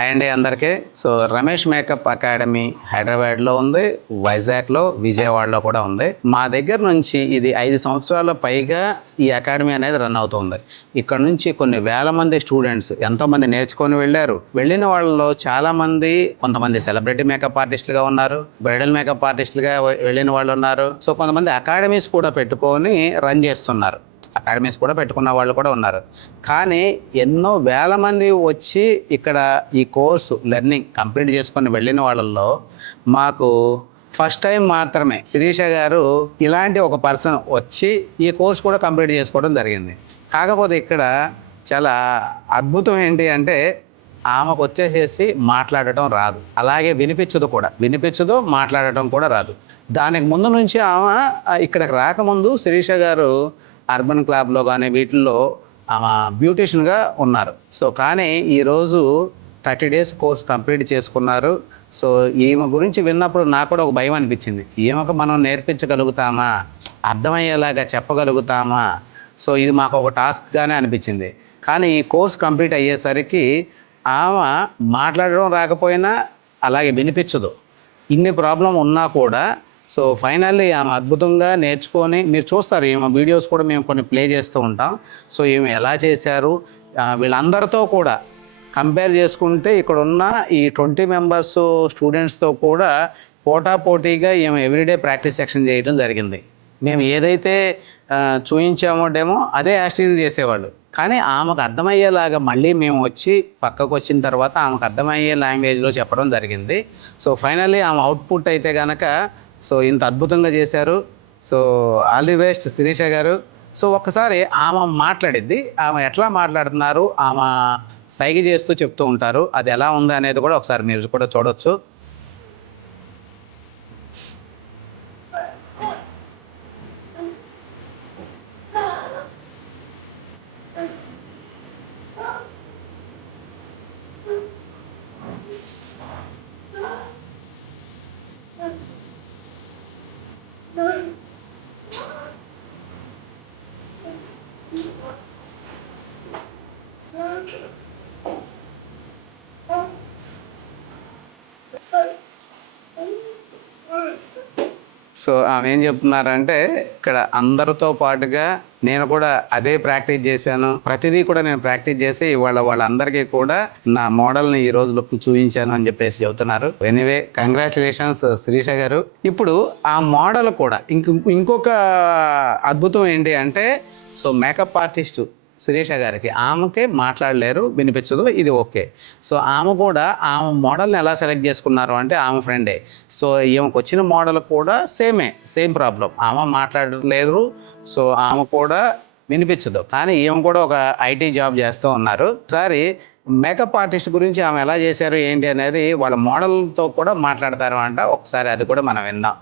Hi అండి అందరికీ. So Ramesh makeup academy హైదరాబాద్లో ఉంది, వైజాగ్లో, విజయవాడలో కూడా ఉంది. మా దగ్గర నుంచి ఇది 5 సంవత్సరాల పైగా ఈ అకాడమీ అనేది రన్ అవుతుంది. ఇక్కడ నుంచి కొన్ని వేల మంది స్టూడెంట్స్ ఎంతోమంది నేర్చుకొని వెళ్ళారు. వెళ్ళిన వాళ్ళలో చాలామంది, కొంతమంది సెలబ్రిటీ మేకప్ ఆర్టిస్టులుగా ఉన్నారు, బ్రైడల్ మేకప్ ఆర్టిస్టులుగా వెళ్ళిన వాళ్ళు ఉన్నారు. సో కొంతమంది అకాడమీస్ కూడా పెట్టుకొని రన్ చేస్తున్నారు. అకాడమీస్ కూడా పెట్టుకున్న వాళ్ళు కూడా ఉన్నారు. కానీ ఎన్నో వేల మంది వచ్చి ఇక్కడ ఈ కోర్సు లెర్నింగ్ కంప్లీట్ చేసుకొని వెళ్ళిన వాళ్ళల్లో మాకు ఫస్ట్ టైం మాత్రమే శిరీష గారు ఇలాంటి ఒక పర్సన్ వచ్చి ఈ కోర్స్ కూడా కంప్లీట్ చేసుకోవడం జరిగింది. కాకపోతే ఇక్కడ చాలా అద్భుతం ఏంటి అంటే ఆమెకు వచ్చేసేసి మాట్లాడటం రాదు, అలాగే వినిపించదు, మాట్లాడటం కూడా రాదు. దానికి ముందు నుంచి ఆమె ఇక్కడికి రాకముందు శిరీష గారు అర్బన్ క్లబ్లో కానీ వీటిల్లో బ్యూటీషియన్గా ఉన్నారు. సో కానీ ఈరోజు 30 days కోర్స్ కంప్లీట్ చేసుకున్నారు. సో ఈమె గురించి విన్నప్పుడు నాకు కూడా ఒక భయం అనిపించింది. ఈమెకు మనం నేర్పించగలుగుతామా, అర్థమయ్యేలాగా చెప్పగలుగుతామా? సో ఇది మాకు ఒక టాస్క్గానే అనిపించింది. కానీ ఈ కోర్స్ కంప్లీట్ అయ్యేసరికి ఆమె మాట్లాడడం రాకపోయినా, అలాగే వినిపించదు, ఇన్ని ప్రాబ్లం ఉన్నా కూడా సో ఫైనల్లీ ఆమె అద్భుతంగా నేర్చుకొని, మీరు చూస్తారు ఈమె వీడియోస్ కూడా మేము కొన్ని ప్లే చేస్తూ ఉంటాం. సో ఈమె ఎలా చేశారు, వీళ్ళందరితో కూడా కంపేర్ చేసుకుంటే ఇక్కడ ఉన్న ఈ 20 మెంబర్స్ స్టూడెంట్స్తో కూడా పోటాపోటీగా ఈమె ఎవ్రీడే ప్రాక్టీస్ సెక్షన్ చేయడం జరిగింది. మేము ఏదైతే చూయించామో డేమో అదే యాస్టీజ్ చేసేవాళ్ళు. కానీ ఆమెకు అర్థమయ్యేలాగా మళ్ళీ మేము వచ్చి పక్కకు వచ్చిన తర్వాత ఆమెకు అర్థమయ్యే లాంగ్వేజ్లో చెప్పడం జరిగింది. సో ఫైనల్లీ ఆమె అవుట్పుట్ అయితే కనుక సో ఇంత అద్భుతంగా చేశారు. So all the best Sirisha గారు. సో ఒక్కసారి ఆమె మాట్లాడిద్ది, ఆమె ఎట్లా మాట్లాడుతున్నారు, ఆమె సైగ చేస్తూ చెప్తూ ఉంటారు, అది ఎలా ఉంది అనేది కూడా ఒకసారి మీరు కూడా చూడొచ్చు. సో ఆమె ఏం చెప్తున్నారంటే, ఇక్కడ అందరితో పాటుగా నేను కూడా అదే ప్రాక్టీస్ చేశాను, ప్రతిదీ కూడా నేను ప్రాక్టీస్ చేసి ఇవాళ వాళ్ళందరికీ కూడా నా మోడల్ని ఈ రోజు లుక్ చూపించాను అని చెప్పేసి చెబుతున్నారు. ఎనీవే కంగ్రాచులేషన్స్ శిరీష గారు. ఇప్పుడు ఆ మోడల్ కూడా ఇంకొక అద్భుతం ఏంటి అంటే, సో మేకప్ ఆర్టిస్ట్ శిరీష గారికి, ఆమెకే మాట్లాడలేరు, వినిపించదు, ఇది ఓకే. సో ఆమె కూడా ఆమె మోడల్ని ఎలా సెలెక్ట్ చేసుకున్నారు అంటే ఆమె ఫ్రెండే. సో ఈమెకు వచ్చిన మోడల్ కూడా సేమ్ ప్రాబ్లం, ఆమె మాట్లాడలేరు, సో ఆమె కూడా వినిపించదు. కానీ ఈమె కూడా ఒక ఐటీ జాబ్ చేస్తూ ఉన్నారు. ఒకసారి మేకప్ ఆర్టిస్ట్ గురించి ఆమె ఎలా చేశారు ఏంటి అనేది వాళ్ళ మోడల్తో కూడా మాట్లాడతారు అంట. ఒకసారి అది కూడా మనం విందాం.